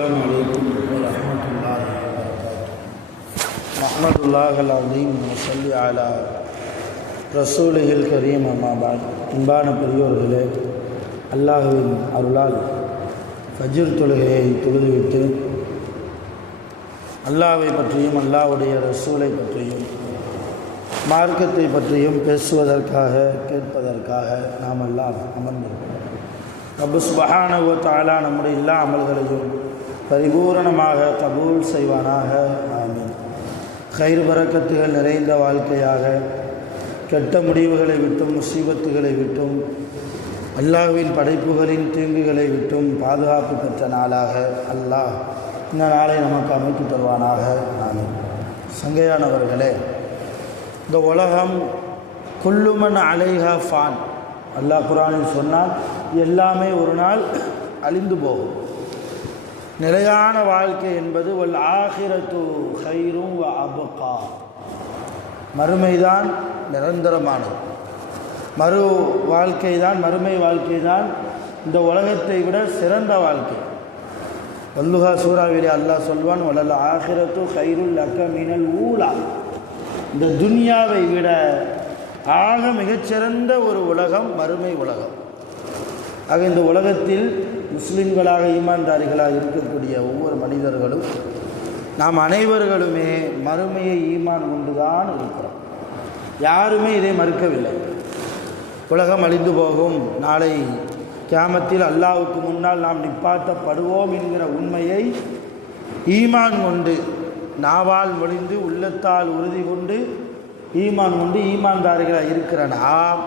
السلام عليكم ورحمة الله وبركاته. محمد الله العظيم وصلي على رسوله الكريم أما بعد. அன்பான பெரியோர்களே, அல்லாஹ்வின் அருளால் ஃபஜ்ர் தொழுகையை தொழுதுவிட்டு அல்லாஹ்வை பற்றியும் அல்லாஹ்வுடைய ரசூலை பற்றியும் மார்க்கத்தை பற்றியும் பேசுவதற்காக கேட்பதற்காக நாம் எல்லாம் அமர்ந்திருக்கிறோம். ரப்பு சுப்ஹானஹு வ தஆலா நம்முடைய எல்லா அமல்களையும் பரிபூரணமாக கபூல் செய்வானாக. ஆமீன். கைர் பரக்கத்துகள் நிறைந்த வாழ்க்கையாக, கெட்ட முடிவுகளை விட்டும் முசீபத்துகளை விட்டும் அல்லாஹ்வின் படைப்புகளின் தீங்குகளை விட்டும் பாதுகாப்பு பெற்ற நாளாக அல்லாஹ் இந்த நாளை நமக்கு அமைத்து தருவானாக. ஆமீன். சங்கையானவர்களே, இந்த உலகம் குல்லுமன் அலைஹா ஃபான், அல்லாஹ் குர்ஆனில் சொன்னால் எல்லாமே ஒரு நாள் அழிந்து போகும். நிலையான வாழ்க்கை என்பது வல் ஆகிரத்து கைரும் வ அபகா, மறுமைதான் நிரந்தரமானது. மறுமை வாழ்க்கை தான் இந்த உலகத்தை விட சிறந்த வாழ்க்கை. வல்லுஹா சூறாவிலே அல்லாஹ் சொல்வான், வலல் ஆகிரத்து கைருல் லக்க மினல் ஊலா, இந்த துன்யாவை விட ஆக மிகச்சிறந்த ஒரு உலகம் மறுமை உலகம். ஆக இந்த உலகத்தில் முஸ்லிம்களாக ஈமான்தாரிகளாக இருக்கக்கூடிய ஒவ்வொரு மனிதர்களும் நாம் அனைவர்களுமே மறுமையை ஈமான் கொண்டுதான் இருக்கிறோம். யாருமே இதை மறுக்கவில்லை. உலகம் அழிந்து போகும், நாளை கியாமத்தில் அல்லாஹ்வுக்கு முன்னால் நாம் நிப்பாட்டப்படுவோம் என்கிற உண்மையை ஈமான் கொண்டு, நாவால் மொழிந்து உள்ளத்தால் உறுதி கொண்டு ஈமான் கொண்டு ஈமான்தாரிகளாக இருக்கிற நாம்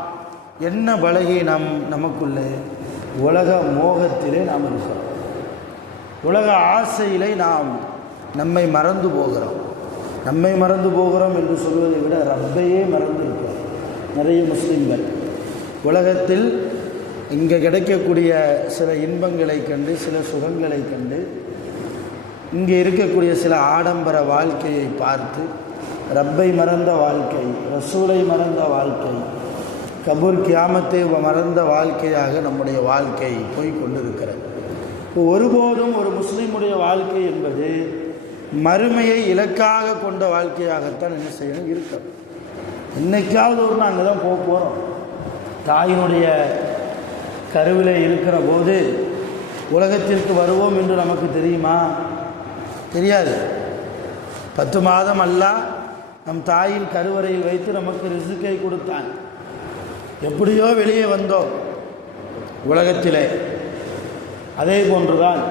என்ன பலகீனம் நமக்குள்ளே? உலக மோகத்திலே நாம் இருக்கிறோம். உலக ஆசையிலே நம்மை மறந்து போகிறோம். என்று சொல்வதை விட ரப்பையே மறந்து இருக்கிறோம் நிறைய முஸ்லிம்கள். உலகத்தில் இங்கே கிடைக்கக்கூடிய சில இன்பங்களை கண்டு, சில சுகங்களை கண்டு, இங்கே இருக்கக்கூடிய சில ஆடம்பர வாழ்க்கையை பார்த்து ரப்பை மறந்த வாழ்க்கை, ரசூலை மறந்த வாழ்க்கை, கபூர் கியாமத்தை மறந்த வாழ்க்கையாக நம்முடைய வாழ்க்கை போய்கொண்டிருக்கிறது. ஒருபோதும் ஒரு முஸ்லீமுடைய வாழ்க்கை என்பது மறுமையை இலக்காக கொண்ட வாழ்க்கையாகத்தான் என்ன செய்யணும் இருக்கணும். என்னைக்காவது ஒரு நாள் அங்கே தான் போகிறோம். தாயினுடைய கருவிலே இருக்கிற போது உலகத்திற்கு வருவோம் என்று நமக்கு தெரியுமா? தெரியாது. 10 மாதம் அல்லாஹ் நம் தாயின் கருவறையில் வைத்து நமக்கு ரிஸ்கை கொடுத்தான். எப்படியோ வெளியே வந்தோம் உலகத்திலே. அதே போன்றுதான்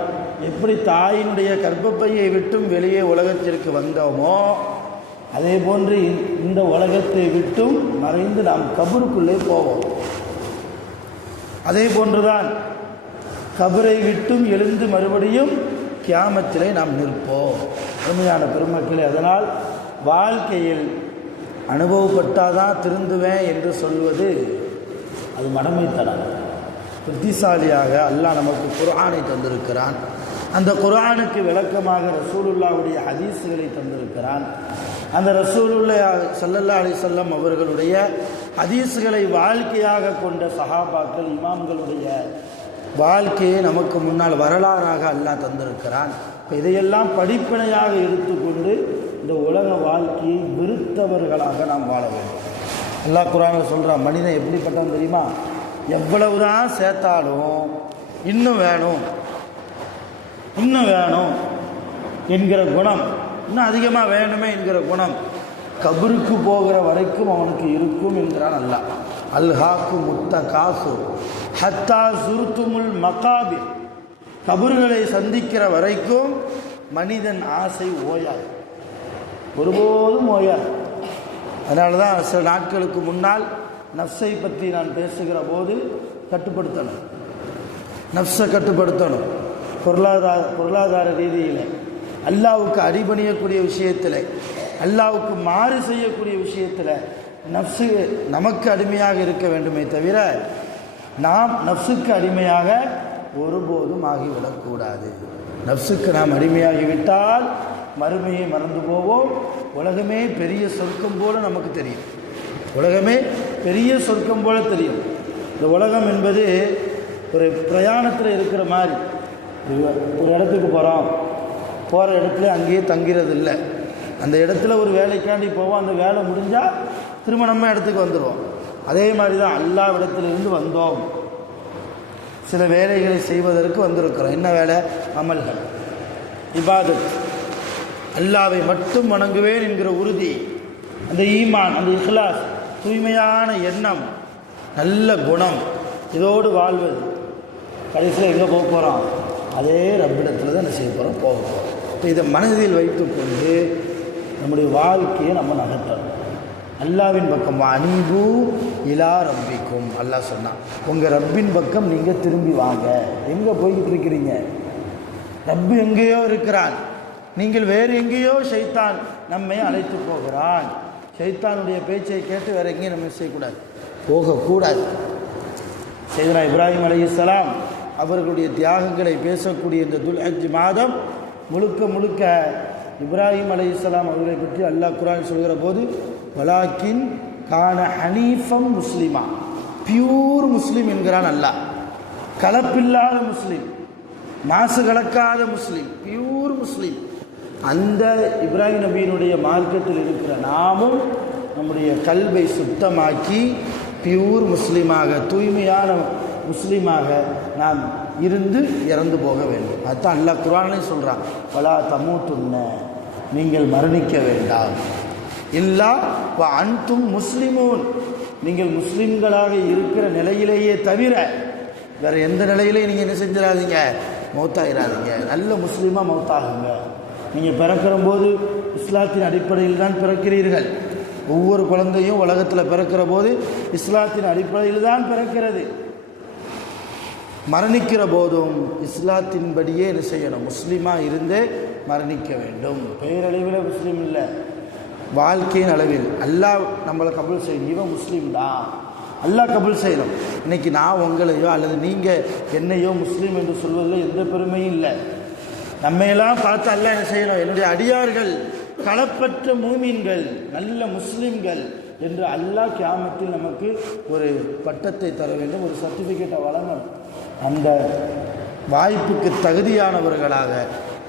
எப்படி தாயினுடைய கர்ப்பப்பையை விட்டும் வெளியே உலகத்திற்கு வந்தோமோ, அதே போன்று இந்த உலகத்தை விட்டும் மறைந்து நாம் கபருக்குள்ளே போவோம். அதே போன்றுதான் கபரை விட்டும் எழுந்து மறுபடியும் கியாமத்திலே நாம் நிற்போம். உண்மையான பெருமக்களே, அதனால் வாழ்க்கையில் அனுபவப்பட்டாதான் திருந்துவேன் என்று சொல்வது அது மடமைத்தனம். புத்திசாலியாக அல்லாஹ் நமக்கு குர்ஆனை தந்திருக்கிறான். அந்த குர்ஆனுக்கு விளக்கமாக ரசூலுல்லாஹ்வுடைய ஹதீஸ்களை தந்திருக்கிறான். அந்த ரசூலுல்லாஹ் ஸல்லல்லாஹு அலைஹி வஸல்லம் அவர்களுடைய ஹதீஸ்களை வாழ்க்கையாக கொண்ட சஹாபாக்கள், இமாம்களுடைய வாழ்க்கையை நமக்கு முன்னால் வரலாறாக அல்லாஹ் தந்திருக்கிறான். இப்போ இதையெல்லாம் படிப்பினையாக எடுத்துக்கொண்டு இந்த உலக வாழ்க்கையை வெறுத்தவர்களாக நாம் வாழ வேண்டும். அல்லாஹ் குர்ஆனில் சொல்கிறான், மனிதன் எப்படிப்பட்டவன் தெரியுமா? எவ்வளவுதான் சேர்த்தாலும் இன்னும் வேணும் என்கிற குணம், இன்னும் அதிகமாக வேணுமே என்கிற குணம் கபருக்கு போகிற வரைக்கும் அவனுக்கு இருக்கும் என்கிறான் அல்லாஹ். அல்ஹாக்கு முத்த காசு ஹத்தா சுருத்துமுல் மகாபி, கபர்களை சந்திக்கிற வரைக்கும் மனிதன் ஆசை ஓயாது, ஒருபோதும் ஓயாது. அதனால தான் சில நாட்களுக்கு முன்னால் நஃப்ஸை பற்றி நான் பேசுகிற போது நஃப்ஸை கட்டுப்படுத்தணும். பொருளாதார ரீதியில் அல்லாஹ்வுக்கு அடிபணியக்கூடிய விஷயத்தில், அல்லாஹ்வுக்கு மாறு செய்யக்கூடிய விஷயத்தில் நஃப்ஸு நமக்கு அடிமையாக இருக்க வேண்டுமே தவிர நாம் நஃப்ஸுக்கு அடிமையாக ஒருபோதும் ஆகிவிடக்கூடாது. நஃப்ஸுக்கு நாம் அடிமையாகிவிட்டால் மறுமையை மறந்து போவோம். உலகமே பெரிய சொர்க்கம் போல நமக்கு தெரியும். இந்த உலகம் என்பது ஒரு பிரயாணத்தில் இருக்கிற மாதிரி. ஒரு இடத்துக்கு போகிற இடத்துல அங்கேயே தங்கிறது இல்லை. அந்த இடத்துல ஒரு வேலைக்காண்டி போவோம், அந்த வேலை முடிஞ்சால் திரும்ப நம்ம இடத்துக்கு வந்துடுவோம். அதே மாதிரி தான் அல்லாஹ்விடத்திலிருந்து வந்தோம், சில வேலைகளை செய்வதற்கு வந்திருக்கிறோம். என்ன வேலை? அமல்கள், இபாதத், அல்லாவை மட்டும் வணங்குவேன் என்கிற உறுதி, அந்த ஈமான், அந்த இஹ்லாஸ், தூய்மையான எண்ணம், நல்ல குணம், இதோடு வாழ்வது. கடைசியில் எங்கே போக போகிறோம்? அதே ரப்பிடத்தில் தான் என்ன செய்ய போகிறோம்? போக போகிறோம். இப்போ இதை மனதில் வைத்துக்கொண்டு நம்முடைய வாழ்க்கையை நம்ம நகர்த்தணும். அல்லாவின் பக்கம் அனீபு இலா ரப்பிக்கும், அல்லாஹ் சொன்னான், உங்கள் ரப்பின் பக்கம் நீங்கள் திரும்பி வாங்க. எங்கே போய்கிட்டு இருக்கிறீங்க? ரப்பு எங்கேயோ இருக்கிறான், நீங்கள் வேறு எங்கேயோ ஷைத்தான் நம்மை அழைத்து போகிறான். ஷைத்தானுடைய பேச்சை கேட்டு வேறு எங்கேயும் நம்ம செய்யக்கூடாது, போகக்கூடாது. சையதுனா இப்ராஹிம் அலைஹிஸ்ஸலாம் அவர்களுடைய தியாகங்களை பேசக்கூடிய இந்த துல்ஹஜ் மாதம் முழுக்க இப்ராஹிம் அலைஹிஸ்ஸலாம் அவர்களை பற்றி அல்லாஹ் குர்ஆன் சொல்கிற போது, வலாக்கின் கான ஹனீஃபம் முஸ்லிமா, பியூர் முஸ்லீம் என்கிறான் அல்லாஹ். கலப்பில்லாத முஸ்லீம், மாசு கலக்காத முஸ்லீம், பியூர் முஸ்லீம். அந்த இப்ராஹிம் நபியினுடைய மார்க்கத்தில் இருக்கிற நாமும் நம்முடைய கல்வை சுத்தமாக்கி பியூர் முஸ்லீமாக, தூய்மையான முஸ்லீமாக நாம் இருந்து இறந்து போக வேண்டும். அதுதான் அல்லாஹ் குர்ஆனிலே சொல்கிறான், வலா தமூத்துன்ன, நீங்கள் மரணிக்க வேண்டாம், இல்லா வ அன்தும் முஸ்லிமூன், நீங்கள் முஸ்லீம்களாக இருக்கிற நிலையிலேயே தவிர வேறு எந்த நிலையிலையும் நீங்கள் என்ன செஞ்சிடாதீங்க, மௌத்தாயிராதீங்க. நல்ல முஸ்லீமாக மௌத்தாகுங்க. நீங்கள் பிறக்கிற போது இஸ்லாத்தின் அடிப்படையில் தான் பிறக்கிறீர்கள். ஒவ்வொரு குழந்தையும் உலகத்தில் பிறக்கிற போது இஸ்லாத்தின் அடிப்படையில் தான் பிறக்கிறது. மரணிக்கிற போதும் இஸ்லாத்தின்படியே என்ன செய்யணும்? முஸ்லீமாக இருந்தே மரணிக்க வேண்டும். பெயரளவில் முஸ்லீம் இல்லை, வாழ்க்கையின் அளவில் அல்லாஹ் நம்மளை கபூல் செய்யணும். இவன் முஸ்லீம் தான், அல்லாஹ் கபூல் செய்யணும். இன்றைக்கி நான் உங்களையோ அல்லது நீங்கள் என்னையோ முஸ்லீம் என்று சொல்வதில் எந்த பெருமையும் இல்லை. நம்மையெல்லாம் பார்த்து அல்லாஹ் என்ன செய்யணும்? என்னுடைய அடியார்கள் களப்பற்ற மூமீன்கள், நல்ல முஸ்லீம்கள் என்று அல்லாஹ் கியாமத்தில் நமக்கு ஒரு பட்டத்தை தர வேண்டும், ஒரு சர்டிஃபிகேட்டை வழங்கணும். அந்த வாய்ப்புக்கு தகுதியானவர்களாக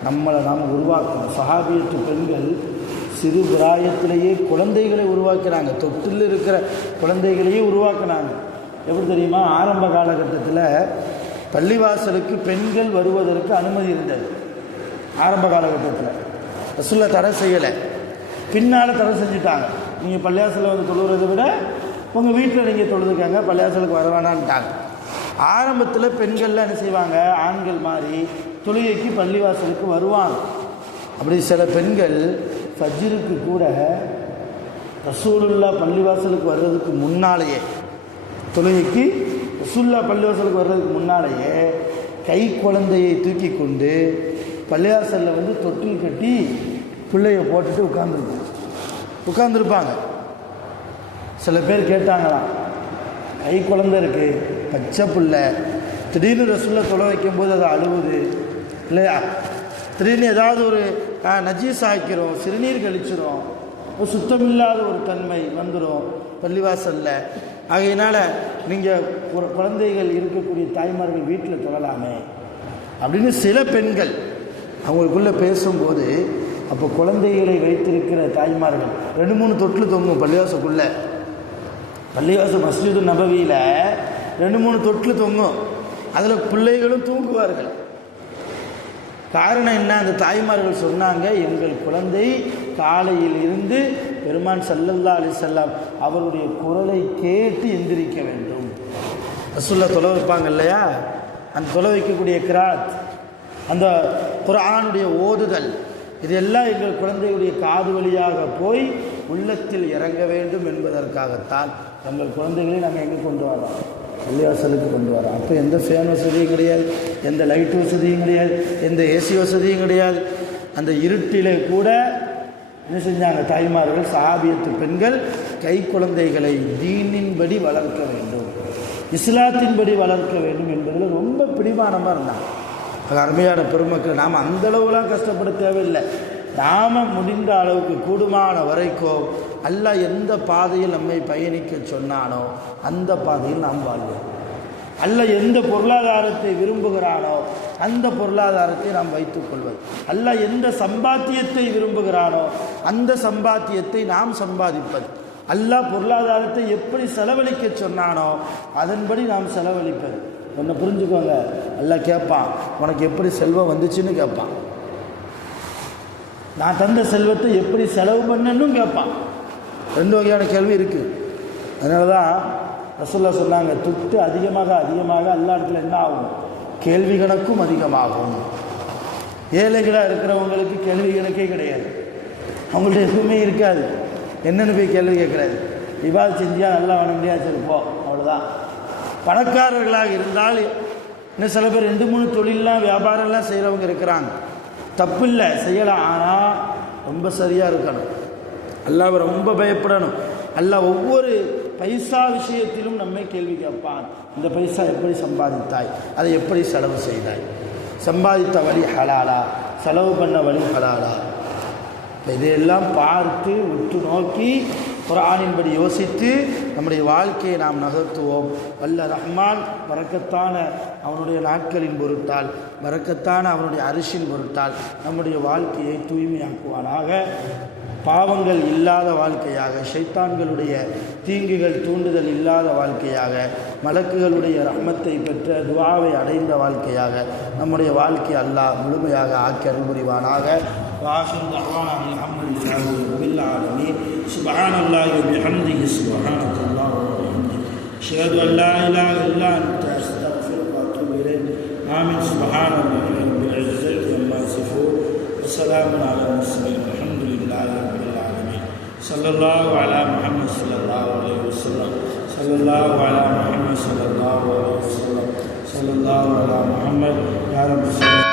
நம்மளை நாம் உருவாக்கணும். சஹாபியத்து பெண்கள் சிறு பிராயத்திலேயே குழந்தைகளை உருவாக்கினாங்க, தொட்டில் இருக்கிற குழந்தைகளையே உருவாக்கினாங்க. எப்படி தெரியுமா? ஆரம்ப காலகட்டத்தில் பள்ளிவாசலுக்கு பெண்கள் வருவதற்கு அனுமதி இருந்தது. ஆரம்ப காலகட்டத்தில் ரசூலுல்லாஹ் தடை செய்யலை, பின்னால் தடை செஞ்சுட்டாங்க. நீங்கள் பள்ளிவாசலில் வந்து தொழுகிறதை விட உங்கள் வீட்டில் நீங்கள் தொழுதுக்காங்க, பள்ளிவாசலுக்கு வர வேணான்ட்டாங்க. ஆரம்பத்தில் பெண்கள்லாம் என்ன செய்வாங்க? ஆண்கள் மாதிரி தொழுகைக்கு பள்ளிவாசலுக்கு வருவாங்க. அப்படி சில பெண்கள் ஃபஜ்ருக்கு கூட ரசூலுல்லாஹ் பள்ளிவாசலுக்கு வர்றதுக்கு முன்னாலேயே, தொழுகைக்கு ரசூலுல்லாஹ் பள்ளிவாசலுக்கு வர்றதுக்கு முன்னாலேயே கை குழந்தையை தூக்கி கொண்டு பள்ளிவாசலில் வந்து தொட்டில் கட்டி பிள்ளையை போட்டுட்டு உட்காந்துருப்பாங்க. சில பேர் கேட்டாங்களாம், கை குழந்தை இருக்குது, பச்சை பிள்ளை, திடீர்னு ரசூலுல்லாஹ் தொலை வைக்கும்போது அது அழுவுது இல்லையா, திடீர்னு ஏதாவது ஒரு நஜீஸ் ஆக்கிறோம், சிறுநீர் கழிச்சிரும், ஒரு சுத்தமில்லாத ஒரு தன்மை வந்துடும் பள்ளிவாசலில். ஆகையினால் நீங்கள் ஒரு குழந்தைகள் இருக்கக்கூடிய தாய்மார்கள் வீட்டில் தொழலாமே அப்படின்னு சில பெண்கள் அவங்களுக்குள்ளே பேசும்போது, அப்போ குழந்தைகளை வைத்திருக்கிற தாய்மார்கள் 2-3 தொட்டில் தொங்கும் பள்ளிவாசலுக்குள்ளே. பள்ளிவாசல் மஸ்ஜிது நபவியில் 2-3 தொட்டில் தொங்கும், அதில் பிள்ளைகளும் தூங்குவார்கள். காரணம் என்ன? அந்த தாய்மார்கள் சொன்னாங்க, எங்கள் குழந்தை காலையில் இருந்து பெருமான் ஸல்லல்லாஹு அலைஹி வஸல்லம் அவருடைய குரலை கேட்டு எந்திரிக்க வேண்டும். ரசூலுல்லாஹ் தொலை வைப்பாங்க இல்லையா, அந்த தொலை வைக்கக்கூடிய கிராத், அந்த குர்ஆனுடைய ஓதுதல், இதெல்லாம் எங்கள் குழந்தையுடைய காது வழியாக போய் உள்ளத்தில் இறங்க வேண்டும் என்பதற்காகத்தான் எங்கள் குழந்தைகளை நாங்கள் எங்கே கொண்டு வரோம்? பள்ளிவாசலுக்கு கொண்டு வரோம். அப்போ எந்த ஃபேன் வசதியும் கிடையாது, எந்த லைட் வசதியும் கிடையாது, எந்த ஏசி வசதியும் கிடையாது. அந்த இருட்டிலே கூட என்ன செஞ்சாங்க தாய்மார்கள், சஹாபியத்து பெண்கள் கை குழந்தைகளை தீனின்படி வளர்க்க வேண்டும், இஸ்லாத்தின்படி வளர்க்க வேண்டும் என்பதில் ரொம்ப பிடிமானமாக இருந்தாங்க. அது அருமையான பெருமக்கள், நாம் அந்தளவுலாம் கஷ்டப்பட தேவையில்லை. நாம் முடிந்த அளவுக்கு கூடுமான வரைக்கும் அல்லாஹ் எந்த பாதையில் நம்மை பயணிக்க சொன்னானோ அந்த பாதையில் நாம் வாழ்வோம். அல்லாஹ் எந்த பொருளாதாரத்தை விரும்புகிறானோ அந்த பொருளாதாரத்தை நாம் வைத்துக்கொள்வது. அல்லாஹ் எந்த சம்பாத்தியத்தை விரும்புகிறானோ அந்த சம்பாத்தியத்தை நாம் சம்பாதிப்பது. அல்லாஹ் பொருளாதாரத்தை எப்படி செலவழிக்க சொன்னானோ அதன்படி நாம் செலவழிப்பது. ஒன்று புரிஞ்சுக்கோங்க, அல்லாஹ் கேட்பான், உனக்கு எப்படி செல்வம் வந்துச்சுன்னு கேட்பான். நான் தந்த செல்வத்தை எப்படி செலவு பண்ணணும் கேட்பான். ரெண்டு வகையான கேள்வி இருக்குது. அதனால தான் ரசூலுல்லாஹ் சொன்னாங்க, துட்டு அதிகமாக அதிகமாக அல்லாஹ் இடத்துல என்ன ஆகும்? கேள்வி கணக்கும் அதிகமாகும். ஏழைகளாக இருக்கிறவங்களுக்கு கேள்வி கணக்கே கிடையாது, அவங்கள்ட்ட எதுவுமே இருக்காது. என்னென்னு போய் கேள்வி கேட்குறாரு? இவாது செஞ்சால் நல்லா வர முடியாது, இருப்போம், அவ்வளோதான். பணக்காரர்களாக இருந்தால் இன்னும் சில பேர் 2-3 தொழிலெலாம் வியாபாரம்லாம் செய்கிறவங்க இருக்கிறாங்க, தப்பு இல்லை, செய்யலாம். ஆனால் ரொம்ப சரியாக இருக்கணும், அல்லாஹ்வை ரொம்ப பயப்படணும். அல்லாஹ் ஒவ்வொரு பைசா விஷயத்திலும் நம்மை கேள்வி கேட்பான். இந்த பைசா எப்படி சம்பாதித்தாய், அதை எப்படி செலவு செய்தாய், சம்பாதித்த வழி ஹலாலா, செலவு பண்ண வழி ஹலாலா, இதையெல்லாம் பார்த்து உற்று நோக்கி குர்ஆனின்படி யோசித்து நம்முடைய வாழ்க்கையை நாம் நகர்த்துவோம். வல்ல ரஹ்மான் பரக்கத்தான அவனுடைய நாட்களின் பொருட்டால், பரக்கத்தான அவனுடைய அரிசின் பொருட்டால் நம்முடைய வாழ்க்கையை தூய்மையாக்குவானாக. பாவங்கள் இல்லாத வாழ்க்கையாக, ஷைத்தான்களுடைய தீங்குகள் தூண்டுதல் இல்லாத வாழ்க்கையாக, மலக்குகளுடைய ரஹ்மத்தை பெற்ற துஆவை அடைந்த வாழ்க்கையாக நம்முடைய வாழ்க்கை அல்லாஹ் முழுமையாக ஆக்கி அருள் புரிவானாக. வாஹிரு தஅவானா அல்ஹம்துலில்லாஹி ரப்பில் ஆலமீன். சுப்ஹானல்லாஹி வ பிஹம்திஹி சுப்ஹானல்லாஹி வ பிஹம்திஹி அஷ்ஹது அன் லா இலாஹா இல்லா அன்த அஸ்தக்ஃபிருக வ அத்தூபு இலைக். ஆமீன். சுப்ஹானல்லாஹி ரப்பில் இஸ்ஸத்தி அம்மா யசிஃபூன் வ ஸலாமுன் அலல் முர்ஸலீன். صلى الله على محمد صلى الله عليه وسلم. صلى الله على محمد صلى الله عليه وسلم. صلى الله على محمد يا رب.